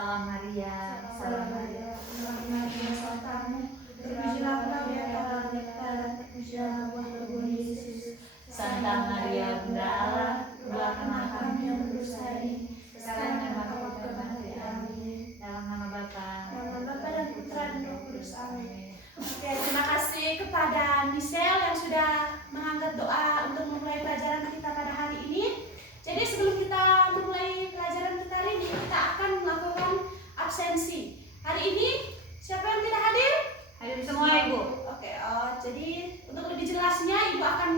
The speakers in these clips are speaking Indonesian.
Salam Maria, Salam Maria, Maria Santamu, terpujilah di antara wanita dan terpujilah buah tubuh Yesus. Santa Maria Bunda Allah, doakanlah kami yang berdosa ini, sekarang dan waktu kematian kami. Dalam nama Bapa, dan Putra dan Roh Kudus. Amin. Oke, terima kasih kepada Michelle yang sudah mengangkat doa untuk memulai pelajaran kita pada hari ini. Jadi sebelum kita memulai pelajaran kita hari ini, kita akan melakukan absensi. Hari ini siapa yang tidak hadir? hadir semua Ibu. Oke, jadi untuk lebih jelasnya Ibu akan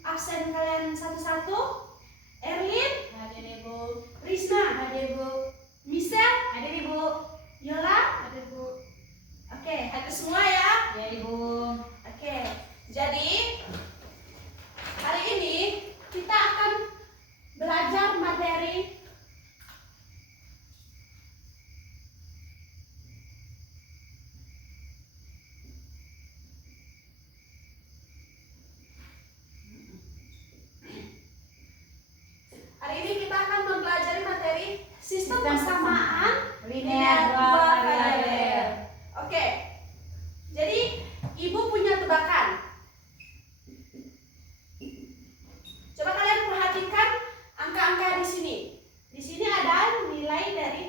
absen kalian satu-satu. Erlin, Hadir Ibu. Risna, Hadir Ibu. Michelle, Hadir Ibu. Yola. Hadir Bu. Oke, hadir semua ya. Ya Ibu. Oke, jadi hari ini kita akan belajar materi sistem persamaan linear dua variabel. Oke, jadi Ibu punya tebakan. Coba kalian perhatikan angka-angka di sini. Di sini ada nilai dari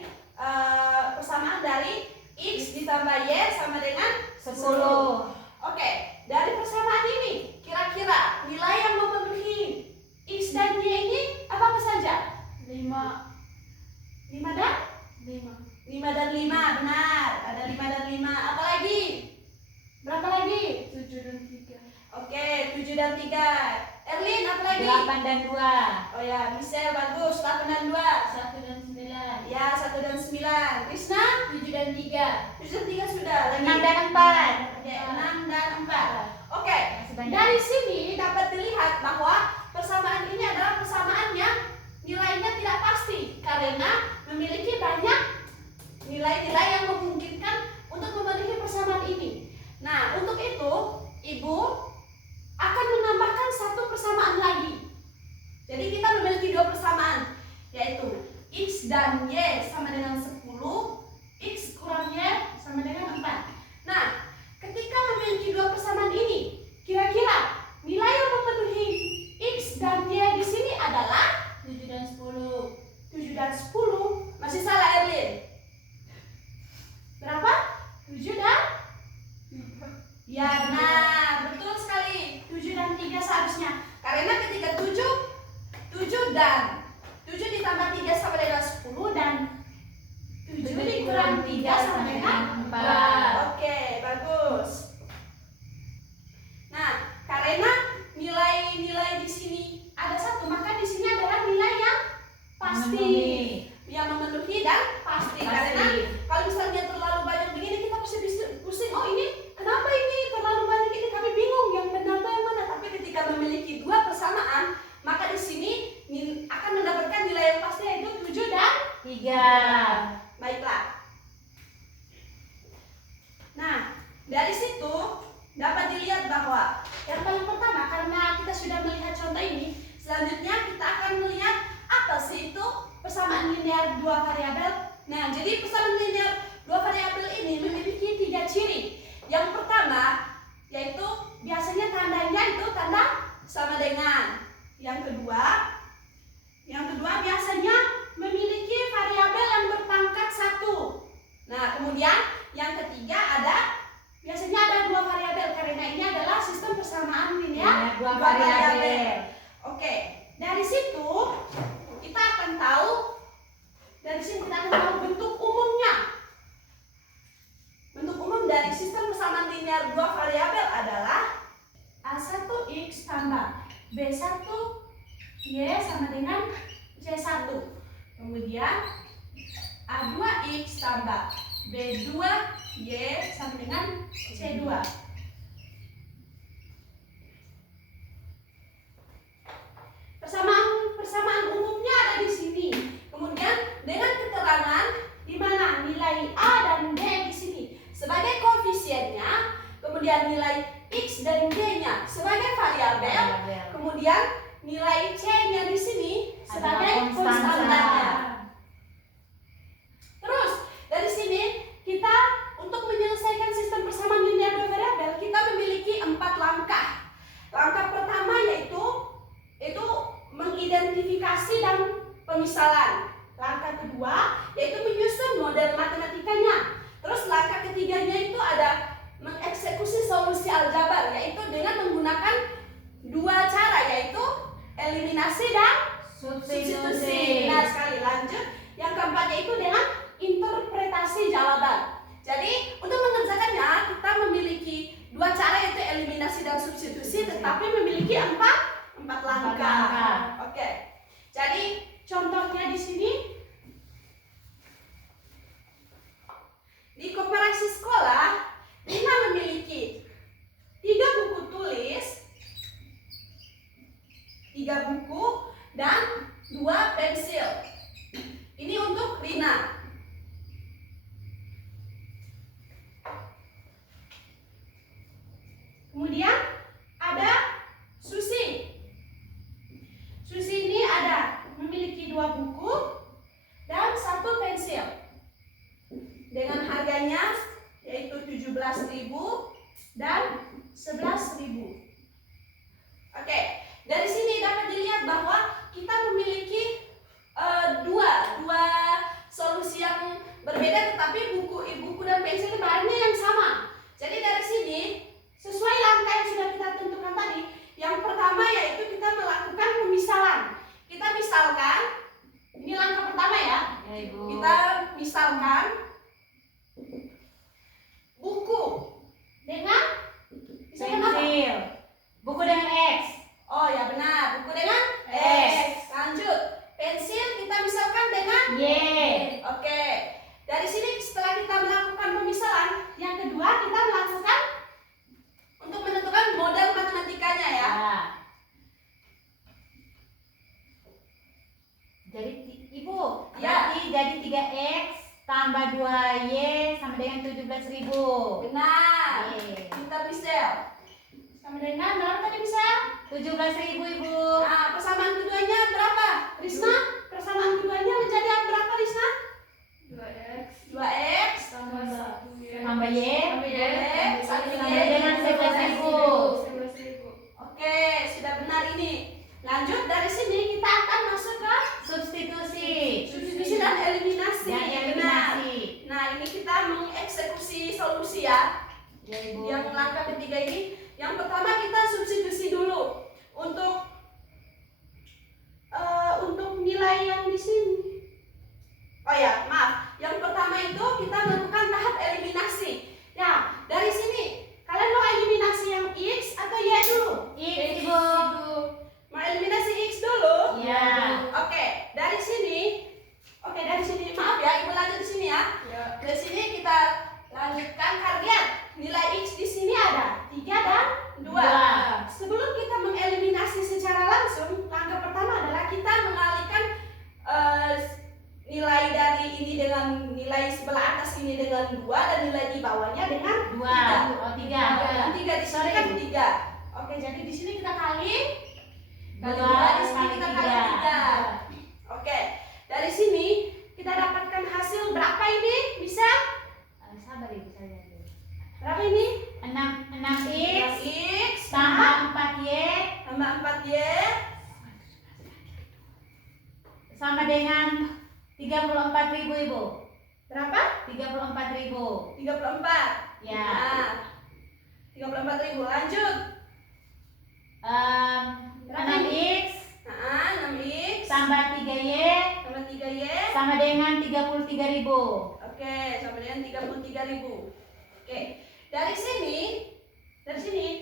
persamaan dari X ditambah Y sama dengan 10. Oke, dari persamaan ini kira-kira nilai yang memenuhi X dan Y ini apa saja? 5 dan 5 dan 5, benar. Ada 5 dan 5. Apa lagi? Berapa lagi? 7 dan 3. Oke, 7 dan 3. Erlin, apa lagi? 8 dan 2. Oh ya, Michelle bagus. 8 dan 2. 1 dan 9. Ya, 1 dan 9. Krisna? 7 dan 3. 7 dan 3 sudah. Lagi? 6 dan 4. Oke, 6 dan 4. Oke, Masih banyak. dari sini dapat dilihat bahwa persamaan ini adalah persamaan yang nilainya tidak pasti karena memiliki banyak nilai-nilai yang memungkinkan untuk memenuhi persamaan ini. Nah, untuk itu Ibu akan menambahkan satu persamaan lagi. Jadi kita memiliki dua persamaan, yaitu X dan Y sama dengan 10, X kurang Y sama dengan 4. Nah, ketika memiliki dua persamaan ini, kira-kira nilai yang memenuhi X dan Y di sini adalah 7 dan 10. 7 dan 10. Masih salah Erlin. Berapa? 7 dan? Ya benar, betul sekali. 7 dan 3 seharusnya. Karena ketika 7 dan 7 ditambah 3 sama dengan 10 dan 7 dikurang 3 sama dengan 4. Oke, bagus. Nah, karena nilai-nilai di sini ada satu, maka di sini adalah nilai yang pasti, yang memenuhi dan pasti. Karena kalau misalnya terlalu banyak begini kita pasti pusing. Oh ini kenapa ini terlalu banyak ini? Kami bingung yang benar atau yang mana. Tapi ketika memiliki dua persamaan, maka di sini akan mendapatkan nilai yang pasti yaitu 7 dan 3. Baiklah. Nah, dari situ dapat dilihat bahwa yang paling pertama, karena kita sudah melihat contoh ini, selanjutnya kita akan melihat apa sih itu persamaan linear dua variabel. Nah, jadi persamaan linear dua variabel ini memiliki 3 ciri. Yang pertama yaitu biasanya tandanya itu tanda sama dengan. Yang kedua biasanya memiliki variabel yang berpangkat 1. Nah, kemudian yang ketiga biasanya ada dua variabel karena ini adalah sistem persamaan linear Dua variabel. Oke, dari situ kita akan tahu bentuk umumnya. Bentuk umum dari sistem persamaan linear dua variabel adalah A1X tambah B1Y sama dengan C1. Kemudian A2X tambah B2Y sama dengan C2. Persamaan umumnya ada di sini. Kemudian dengan keterangan di mana nilai A dan B di sini sebagai koefisiennya, kemudian nilai X dan Y-nya sebagai variabel, kemudian nilai C-nya di sini sebagai konstantannya. Terus kedua yaitu menyusun model matematikanya. Terus langkah ketiganya itu ada mengeksekusi solusi aljabar, yaitu dengan menggunakan dua cara, yaitu eliminasi dan substitusi. Benar sekali. Lanjut, yang keempatnya itu dengan interpretasi jawaban. Jadi untuk mengerjakannya kita memiliki dua cara, yaitu eliminasi dan substitusi, tetapi memiliki empat langkah. Oke. Jadi contohnya di sini di koperasi sekolah Rina memiliki 3 buku tulis, 3 buku dan 2 pensil. Ini untuk Rina. Kemudian ada Susi. Susi ini ada memiliki 2 buku dan 1 pensil. Dengan harganya yaitu 17.000 dan 11.000. Oke, dari sini dapat dilihat bahwa kita memiliki dua solusi yang berbeda, tetapi buku dan pensil bahannya yang sama. Jadi dari sini sesuai langkah yang sudah kita tentukan tadi, yang pertama yaitu kita melakukan pemisalan. Kita misalkan, ini langkah pertama ya. Kita misalkan buku dengan Pensil. Buku dengan X. Oh ya benar, buku dengan X. Lanjut, pensil kita misalkan dengan Y. Oke. Dari sini setelah kita melakukan pemisalan, yang kedua kita melakukan untuk menentukan model matematikanya ya. Jadi Ibu, Ya. berarti jadi 3X tambah 2Y sama dengan 17.000. Benar. Y. Kita bisa. Sama dengan berapa tadi bisa? 17.000 Ibu. Nah, persamaan keduanya berapa? Risma? Persamaan keduanya menjadi berapa Risma? 2x Tambah Y. Tambah Y. Sama dengan 11.000. Oke, sudah benar ini. Lanjut, dari sini kita akan masuk ke Substitusi. substitusi dan eliminasi. Dan Benar. eliminasi. Nah, ini kita mengeksekusi solusi ya. Ya Ibu. Yang langkah ketiga ini, yang pertama kita substitusi dulu untuk nilai yang di sini. Oh ya, maaf. Yang pertama itu kita melakukan tahap eliminasi. Ya, dari sini kalian mau eliminasi yang X atau Y dulu? X Ibu. Mau eliminasi X dulu? Ya. Oke, dari sini. Maaf ya, Ibu lanjut di sini ya. Dari sini kita lanjutkan harian. Nilai X di sini ada 3 dan 2. Sebelum kita mengeliminasi secara langsung, langkah pertama adalah kita mengalihkan nilai dari ini dengan nilai sebelah atas ini dengan 2 dan nilai di bawahnya dengan 2. 3. 3 di sini kan 3. Oke, jadi di sini kita kali 2, di sini kita kali 3. Oke, dari sini kita dapatkan hasil berapa ini? Bisa? Sabar Ibu, saya lihat. Berapa ini? 6X X tambah 4Y tambah 4Y sama dengan 34.000 Ibu. berapa? 34.000. 34. Ya. Nah, 34.000. Lanjut. 6X 6X tambah 3Y tambah 3Y. sama dengan 33.000. Oke, sama dengan 33.000. Oke. Dari sini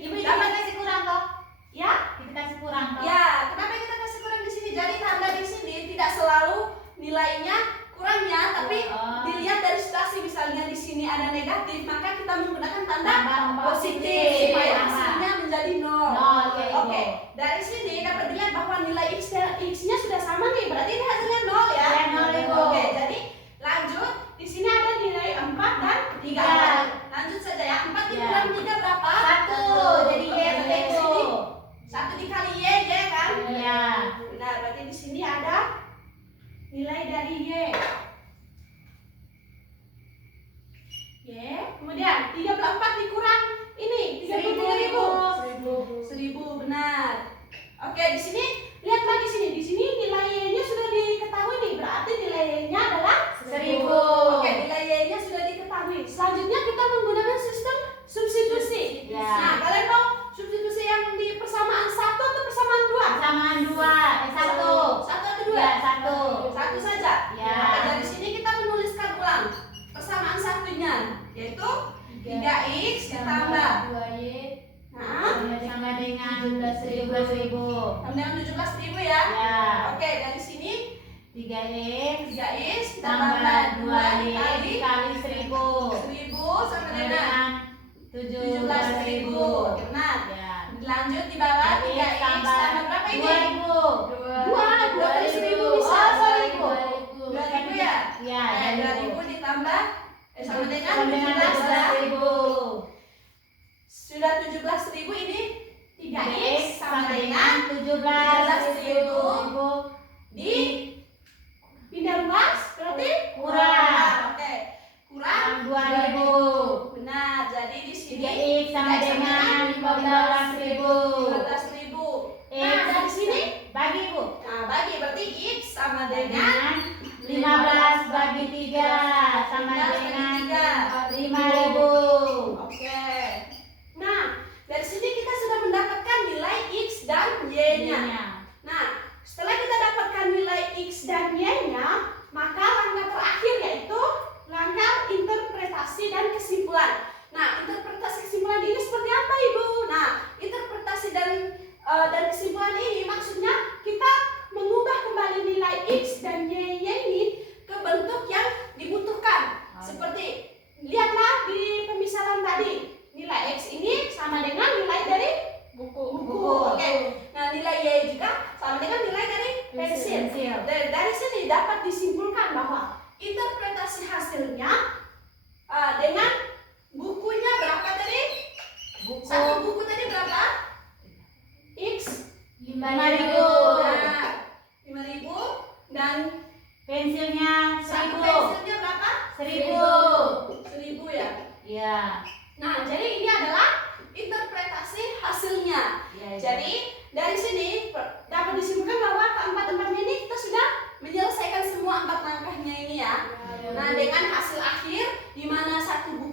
Ibu itu dapat kita kasih kurang toh? ya? Kita kasih kurang toh? Ya, kenapa kita kasih kurang di sini? Jadi tanda di sini tidak selalu nilainya kurangnya, tapi dilihat dari situasi. Misalnya di sini ada negatif, maka kita menggunakan tanda Tambah positif supaya tambah. hasilnya menjadi 0. Nol, ya Ibu. Oke, dari sini dapat dilihat bahwa nilai X-nya sudah sama nih, berarti ini hasilnya 0 ya. Ya, 0 Ibu. Oke, jadi lanjut. Di sini ada nilai 4 dan 3. Lanjut saja ya. 4 Ya. dikurang 3 berapa? 1. Jadi Y Oke, Ibu. dari sini 1 dikali Y kan? Iya. Benar, berarti di sini ada nilai dari Y. dengan 17.000 ya. Ya. Oke, dari sini 3x 3x tambah 2y dikali dikali 1000 sama dengan 17.000. Benar. Ya. Lanjut di bawah 3x tambah berapa ini? 2000. 2 kali 1000 bisa. Oh, 2000 ya? Ya, 2000 ditambah sama dengan sama dengan 17.000. 17.000. Sudah 17.000 ini 3x sama dengan 17.000 di pindah luas berarti kurang. Oke, kurang 2.000. benar. Jadi di sini 3x sama dengan 15.000. 15.000. Nah, X dari sini bagi Bu. nah bagi berarti x sama dengan 15 bagi 3 sama 15 dengan bagi 5.000. Oke. Nah, dari sini kita sudah mendapatkan nilai x dan y-nya. Nah, setelah kita dapatkan nilai x dan y-nya, maka langkah terakhir yaitu langkah interpretasi dan kesimpulan. Nah, interpretasi kesimpulan ini seperti apa, Ibu? Nah, interpretasi dan kesimpulan ini maksudnya kita mengubah kembali nilai x dan y ini ke bentuk yang dibutuhkan. Seperti lihatlah di pemisalan tadi, nilai x ini sama dengan nilai dari buku. Oke. Nah, nilai y juga sama dengan nilai dari pensil. Dari sini dapat disimpulkan bahwa interpretasi hasilnya dengan bukunya berapa tadi? Satu buku tadi berapa? X 5.000. Nah, 5.000 dan Pensilnya satu 1.000. pensilnya berapa? 1.000. 1.000 ya. Ya. Nah, jadi ini adalah interpretasi hasilnya. Ya. Jadi dari sini dapat disimpulkan bahwa keempat-empatnya ini kita sudah menyelesaikan semua 4 langkahnya ini ya. Nah, dengan hasil akhir di mana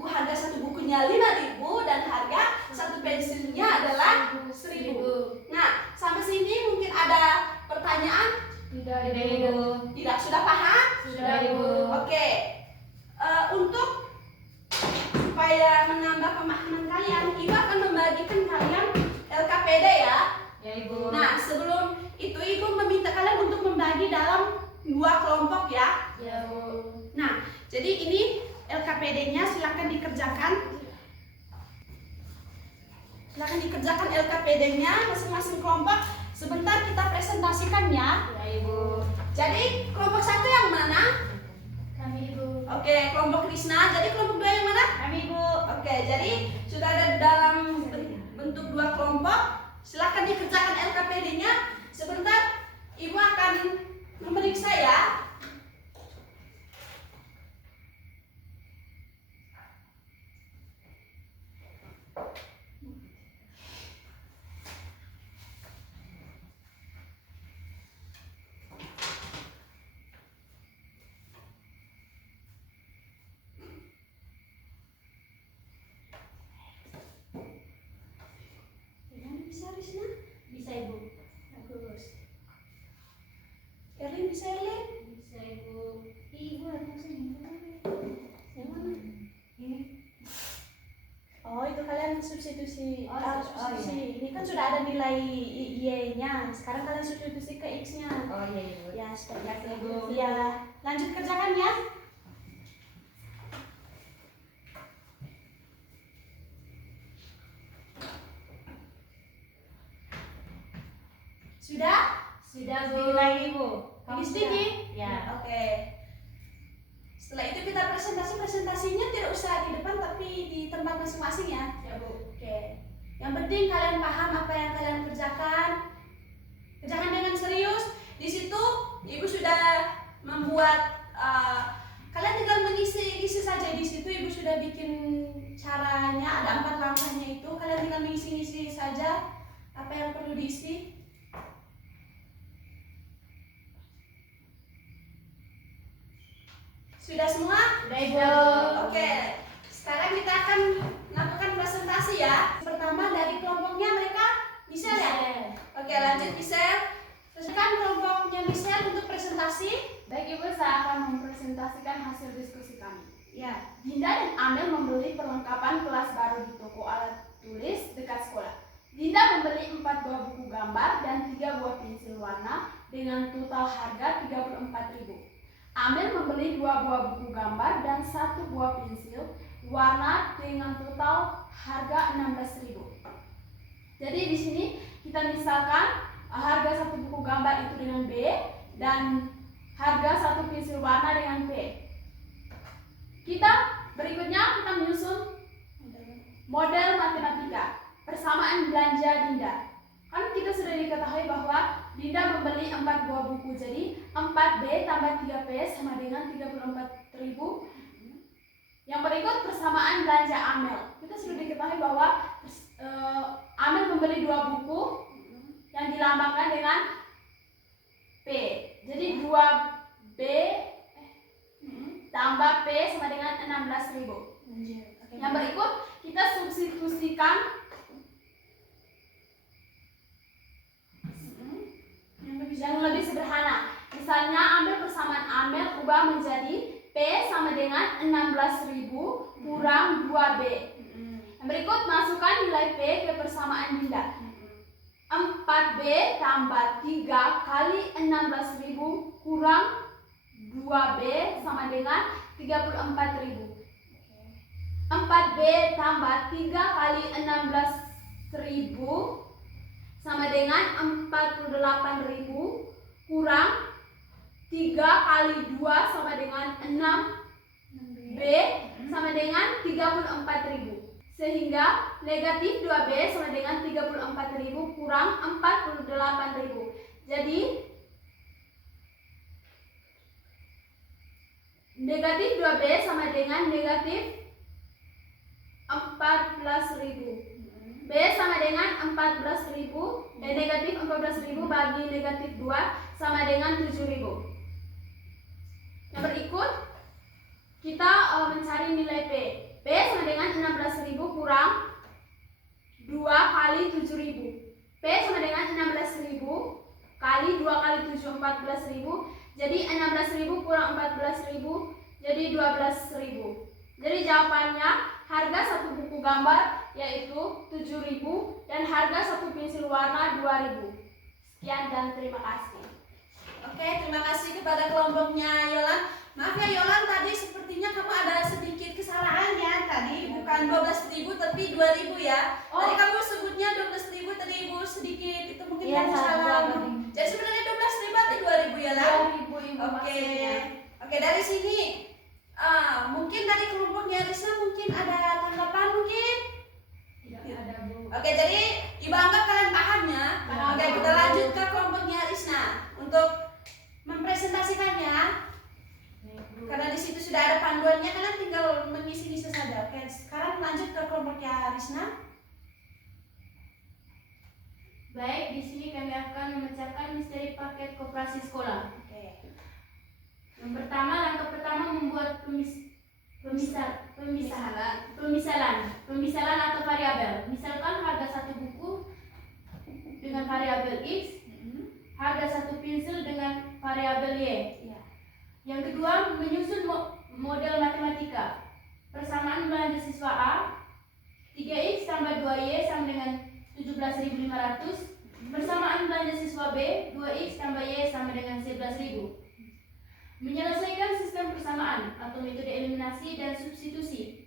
harga satu bukunya 5.000 dan harga satu pensilnya adalah 1.000. Nah, sampai sini mungkin ada pertanyaan? Tidak, sudah paham? Sudah, Ibu. Oke. Untuk supaya menambah pemahaman kalian, Ibu akan membagikan kalian LKPD ya. Ya, Ibu. Nah, sebelum itu Ibu meminta kalian untuk membagi dalam 2 kelompok ya. Ya, Bu. Nah, jadi ini LKPD-nya silakan dikerjakan. Silakan dikerjakan LKPD-nya masing-masing kelompok. Sebentar kita presentasikan ya. Ya, Ibu. Jadi kelompok 1 yang mana? Kami, Ibu. Oke, kelompok Krisna. Jadi kelompok 2 yang mana? Kami, Ibu. Oke, jadi sudah ada dalam bentuk 2 kelompok. Silakan dikerjakan LKPD-nya. Sebentar Ibu akan memeriksa ya. Bisa Risna? Bisa, Ibu. Bagus. Erlin bisa Erlin? Bisa, Ibu. Ibu ada maksudnya. Yang mana? Ini. Oh, itu kalian substitusi. Oh, substitusi. Ini kan sudah ada nilai y-nya. Sekarang kalian substitusi ke x-nya. Oh, iya, Ibu. Ya, seperti Ya, itu. Ibu. Ya, lanjut kerjakan ya. Sudah? Sudah, Bu. Lagi, Bu. Kamu Sedikit? sudah? Ya. Oke. Setelah itu kita presentasinya tidak usah di depan tapi di tempat masing-masing ya. Ya, Bu. Oke. Yang penting kalian paham apa yang kalian kerjakan. Kerjakan dengan serius. Di situ Ibu sudah membuat kalian tinggal mengisi saja di situ. Ibu sudah bikin caranya, ada 4 langkahnya itu. Kalian tinggal mengisi saja apa yang perlu diisi. Sudah semua? Sudah, Ibu. Oke. Sekarang kita akan melakukan presentasi ya. Pertama dari kelompoknya mereka Michelle ya? Oke, lanjut Michelle. Teruskan kelompoknya Michelle untuk presentasi. Baik Ibu, saya akan mempresentasikan hasil diskusi kami. Ya. Dinda dan Amel membeli perlengkapan kelas baru di toko alat tulis dekat sekolah. Dinda membeli 4 buah buku gambar dan 3 buah pensil warna dengan total harga 34.000. Amel membeli 2 buah buku gambar dan 1 buah pensil warna dengan total harga 16.000. Jadi di sini kita misalkan harga 1 buku gambar itu dengan B dan harga 1 pensil warna dengan P. Berikutnya kita menyusun model matematika persamaan belanja Dinda. Kan kita sudah diketahui bahwa Dinda membeli 4 buah buku, jadi 4B tambah 3P sama dengan 34.000. Yang berikut persamaan belanja Amel. Kita sudah diketahui bahwa Amel membeli 2 buku yang dilambangkan dengan P. Jadi 2B tambah P sama dengan 16.000. Yang berikut kita substitusikan yang lebih sederhana. Misalnya ambil persamaan Amel, ubah menjadi P sama dengan 16.000 kurang 2B. Yang berikut masukkan nilai P ke persamaan Dinda. 4B tambah 3 kali 16.000 kurang 2B sama dengan 34.000. 4B tambah 3 kali 16.000 sama dengan 48.000 kurang 3 kali 2 sama dengan 6B sama dengan 34.000. Sehingga negatif 2B sama dengan 34.000 kurang 48.000. Jadi negatif 2B sama dengan negatif 14.000. B sama dengan 14.000, negatif 14.000 bagi negatif 2 sama dengan 7.000. Yang berikut kita mencari nilai P. P sama dengan 16.000 kurang 2 kali 7.000. P sama dengan 16.000 kali 2 kali 7, 14.000. Jadi 16.000 kurang 14.000 jadi 12.000. Jadi jawabannya harga 1 buku gambar yaitu 7.000 dan harga 1 pensil warna 2.000. Sekian dan terima kasih. Oke, terima kasih kepada kelompoknya Yolan. Maaf ya Yolan, tadi sepertinya kamu ada sedikit kesalahan ya. Tadi bukan 12.000 tapi 2.000 ya. Tadi kamu sebutnya 12.000 tadi Ibu sedikit itu mungkin kamu salah. Jadi sebenarnya 12.000 atau 2.000 ya Lan? 2.000. Oke, dari sini mungkin dari kelompoknya Risna mungkin ada tanggapan mungkin? Tidak ada, Bu. Oke, jadi Ibu anggap kalian paham ya? Oke, kita lanjut ke kelompoknya Risna untuk mempresentasikannya. Karena di situ sudah ada panduannya, kalian tinggal mengisi-ngisi saja. Oke, sekarang lanjut ke kelompoknya Risna. Baik, di sini kami akan memecahkan misteri paket koperasi sekolah. Oke. Yang pertama, langkah pertama membuat pemisalan atau variabel. Misalkan harga 1 buku dengan variabel X, harga 1 pensil dengan variabel Y. Yang kedua, menyusun model matematika. Persamaan belanja siswa A, 3X tambah 2Y sama dengan 17.500. Persamaan belanja siswa B, 2X tambah Y sama dengan 11.000. Menyelesaikan sistem persamaan atau metode eliminasi dan substitusi.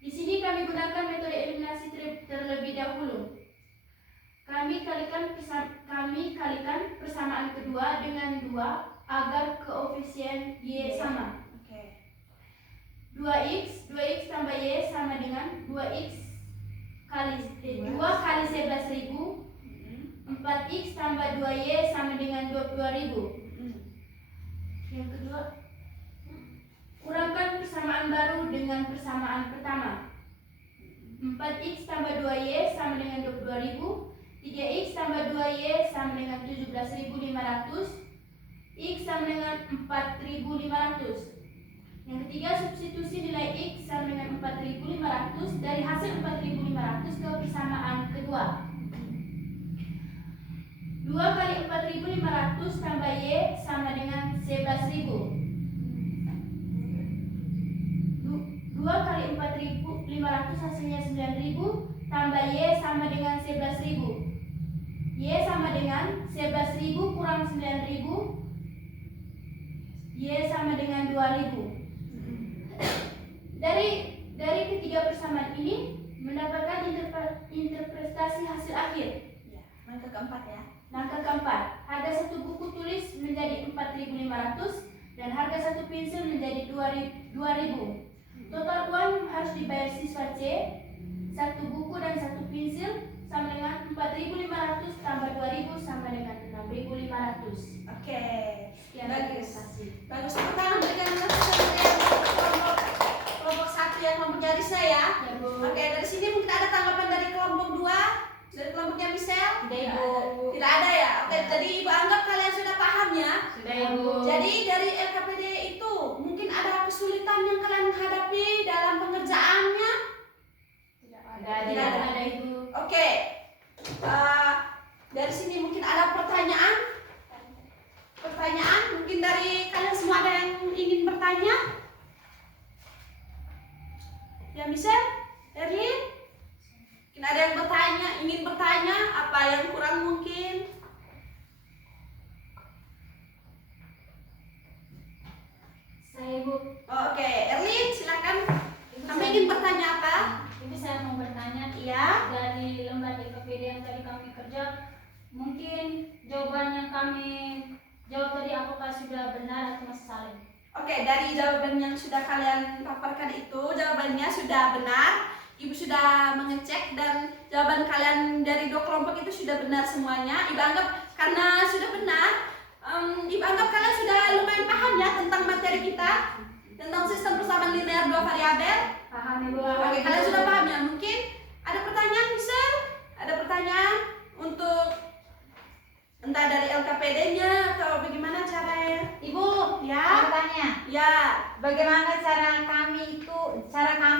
Di sini kami gunakan metode eliminasi terlebih dahulu. Kami kalikan persamaan kedua dengan 2 agar koefisien Y sama. 2x tambah Y sama dengan 2 kali 11.000. 4x tambah 2Y sama dengan 22.000. Yang kedua, kurangkan persamaan baru dengan persamaan pertama. 4x tambah 2y sama dengan 22.000. 3x tambah 2y sama dengan 17.500. X sama dengan 4.500. Yang ketiga, substitusi nilai X sama dengan 4.500 dari hasil 4.500 ke persamaan kedua. 2 kali 4.500 tambah Y sama dengan 11.000. 2 kali 4.500 hasilnya 9.000 tambah Y sama dengan 11.000. Y sama dengan 11.000 kurang 9.000. Y sama dengan 2.000. Dari ketiga persamaan ini mendapatkan interpretasi hasil akhir. Ya, langkah keempat ya. Langkah keempat, harga satu buku tulis menjadi 4.500 dan harga satu pensil menjadi 2.000. Total uang harus dibayar siswa C, satu buku dan satu pensil sama dengan 4.500 tambah 2.000 sama dengan 6.500. Oke. Sekian, Bagus. terima kasih. Bagus. Tepuk tangan berikan kelompok satu yang mempunyai Risa ya. Ya, Bu. Oke, dari sini mungkin ada tanggapan dari kelompok 2, dari kelompoknya Michelle. Tidak, Ibu. Tidak ada ya. Oke, jadi Ibu anggap kalian sudah paham ya. Sudah, Ibu. Jadi dari LKPD itu mungkin ada kesulitan yang kalian hadapi dalam pengerjaannya. Tidak ada, Ibu. Oke, dari sini mungkin ada pertanyaan. Mungkin dari kalian semua ada yang ingin bertanya? Ya, Michelle, Erlin, mungkin ada yang ingin bertanya apa yang kurang mungkin? Saya Ibu. Oke, Erlin, silakan. Kamu ingin bertanya apa? Ibu saya mau bertanya, Iya. dari lembar DKPD yang tadi kami kerja, mungkin jawaban yang kami jawab tadi apakah sudah benar atau masih salah? Oke, dari jawaban yang sudah kalian paparkan itu, jawabannya sudah benar. Ibu sudah mengecek dan jawaban kalian dari 2 kelompok itu sudah benar semuanya. Ibu anggap karena sudah benar, Ibu anggap kalian sudah lumayan paham ya tentang materi kita, tentang sistem persamaan linear 2 variabel. Paham Ibu? Oke, kalian sudah paham ya? Mungkin ada pertanyaan, Mister? Ada pertanyaan untuk entah dari LKPD-nya atau bagaimana caranya? Ibu, Ya, bertanya, ya. bagaimana cara kami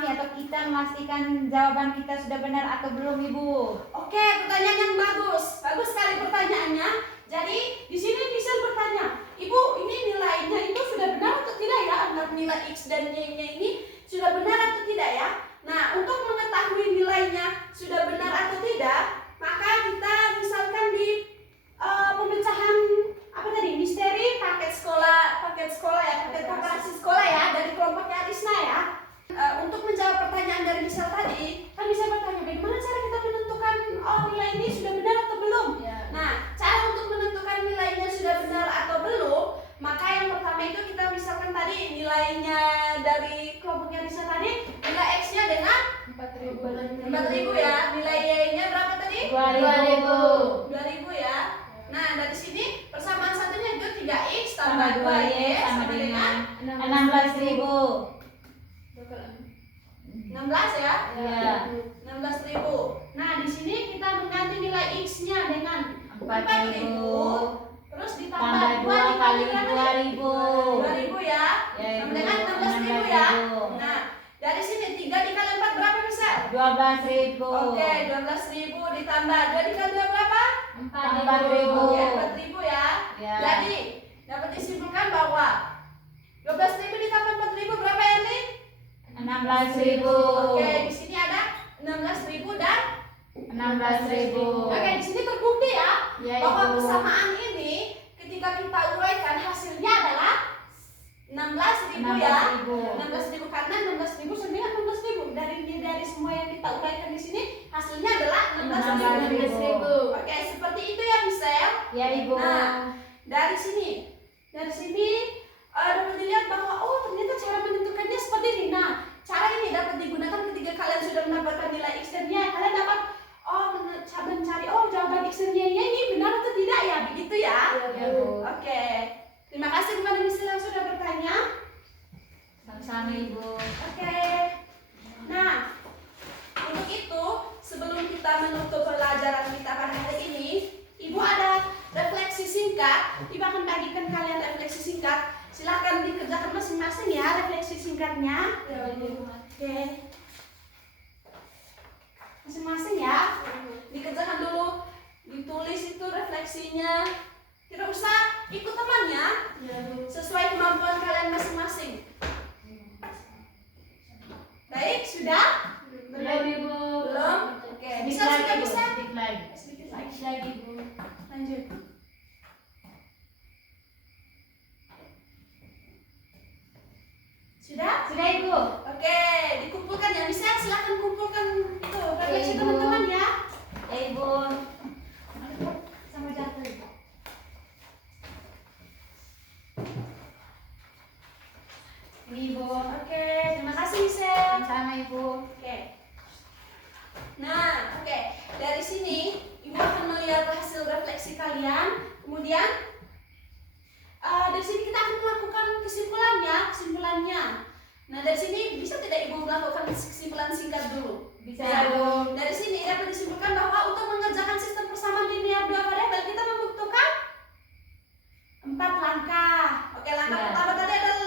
atau kita memastikan jawaban kita sudah benar atau belum, Ibu? Oke, pertanyaan yang bagus. Bagus sekali pertanyaannya. Jadi, di sini bisa bertanya, Ibu, ini nilainya itu sudah benar atau tidak ya? Anggap nilai X dan Y-nya ini sudah benar atau tidak ya? Nah, untuk mengetahui nilainya sudah benar atau tidak, maka kita misalkan di pemecahan apa tadi? Misteri paket sekolah ya, paket komparasi sekolah ya, dari kelompoknya Risna ya. Untuk menjawab pertanyaan dari Michelle tadi, kan bisa bertanya bagaimana cara kita menentukan nilai ini sudah benar atau belum? Ya. Nah, cara untuk menentukan nilainya sudah benar atau belum, maka yang pertama itu kita misalkan tadi nilainya dari kelompoknya Risa tadi, nilai X-nya dengan 4.000 ya, nilai Y-nya berapa tadi? 2.000. 2.000 ya. Nah, dari sini persamaan satunya itu 3X tambah Tambah 2Y 2Y sama sama dengan dengan 16.000. 16 ya. Iya. 16.000. Nah, di sini kita mengganti nilai X-nya dengan 4.000. 4.000 Terus tambah ditambah 2 kali berapa? 2.000. 2.000 ya. Ya, Sama Ibu. dengan 16.000 ya. 16.000. Nah, dari sini 3 dikali 4 berapa bisa? 12.000. Oke, 12.000 ditambah 2 dikali 2 berapa? 4.000. Oke, 4.000 ya. Ya. Jadi, dapat disimpulkan bahwa 12.000 ditambah 4.000 berapa ya, Erlin? 16.000. Oke, di sini ada 16.000 dan 16.000. Oke, di sini terbukti ya, Ya, bahwa Ibu. persamaan ini ketika kita uraikan hasilnya adalah 16.000 ya. 16.000. 16.000 karena 16.000 sama dengan 16.000. Dari semua yang kita uraikan di sini hasilnya adalah 16.000. 16.000. Oke, seperti itu ya, Michelle. Ya, Ibu. Nah, dari sini dapat dilihat bahwa ternyata cara menentukannya seperti ini. Nah, cara ini dapat digunakan ketika kalian sudah mendapatkan nilai X dan Y. Kalian dapat mencari jawaban X dan Y-nya ini benar atau tidak ya, begitu ya. Ya, Bu. Oke, terima kasih kepada Michelle yang sudah bertanya. Sama-sama, Ibu. Oke. Nah, untuk itu sebelum kita menutup pelajaran kita pada hari ini, Ibu ada refleksi singkat. Ibu akan bagikan kalian refleksi singkat. Silahkan dikerjakan masing-masing ya refleksi singkatnya. Oke. Masing-masing ya. Dikerjakan dulu. Ditulis itu refleksinya. Tidak usah ikut temannya. Sesuai kemampuan kalian masing-masing. Baik, sudah? Belum Ibu. Belum? Oke. Sudah? Sudah Ibu. Oke, dikumpulkan ya. Bisa silakan kumpulkan itu refleksi Ibu. teman-teman ya. Ya Ibu. Sama jatuh Ibu. Ini Ibu. Oke, terima kasih Michelle. Sama Ibu. Oke. Nah, oke. Dari sini Ibu akan melihat hasil refleksi kalian. Kemudian dari sini kita akan melakukan kesimpulannya. Nah, dari sini bisa tidak Ibu melakukan kesimpulan singkat dulu? Bisa Ibu. Dari sini dapat disimpulkan bahwa untuk mengerjakan sistem persamaan linear dua variabel kita membutuhkan 4 langkah. Oke, langkah Ya. pertama tadi adalah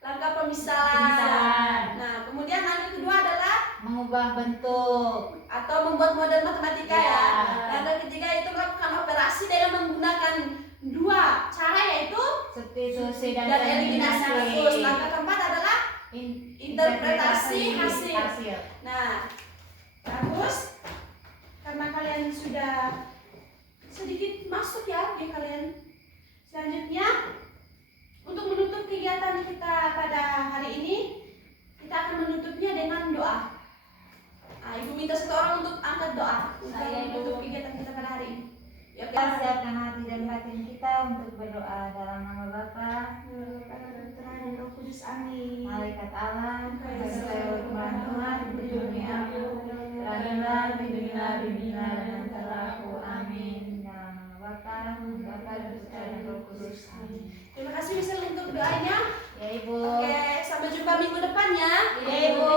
langkah pemisahan. Pemisahan. Nah, kemudian langkah kedua adalah Mengubah bentuk. atau membuat model matematika ya. Ya. Langkah ketiga itu melakukan operasi dengan menggunakan 2 cara, yaitu Substitusi dan eliminasi. Terus langkah keempat adalah interpretasi interpretasi hasil. Nah, bagus. Karena kalian sudah sedikit masuk ya di kalian. Selanjutnya, untuk menutup kegiatan kita pada hari ini, kita akan menutupnya dengan doa. Nah, Ibu minta satu orang untuk angkat doa untuk Saya, Ibu. menutup kegiatan kita pada hari ini. Ya, Kita siapkan hati dan batin kita untuk berdoa dalam nama Bapa, dan Roh Kudus, amin. Malaikat Allah, Kasih Tuhan Tuhan, Bujurni aku, Radenlah, Bidinilah, Bidinilah, dan antara aku, amin. Dalam nama Bapa, dan Putra dan Roh Kudus, amin. Terima kasih Michelle untuk doanya. Ya Ibu. Oke, sampai jumpa minggu depan ya. Ya Ibu.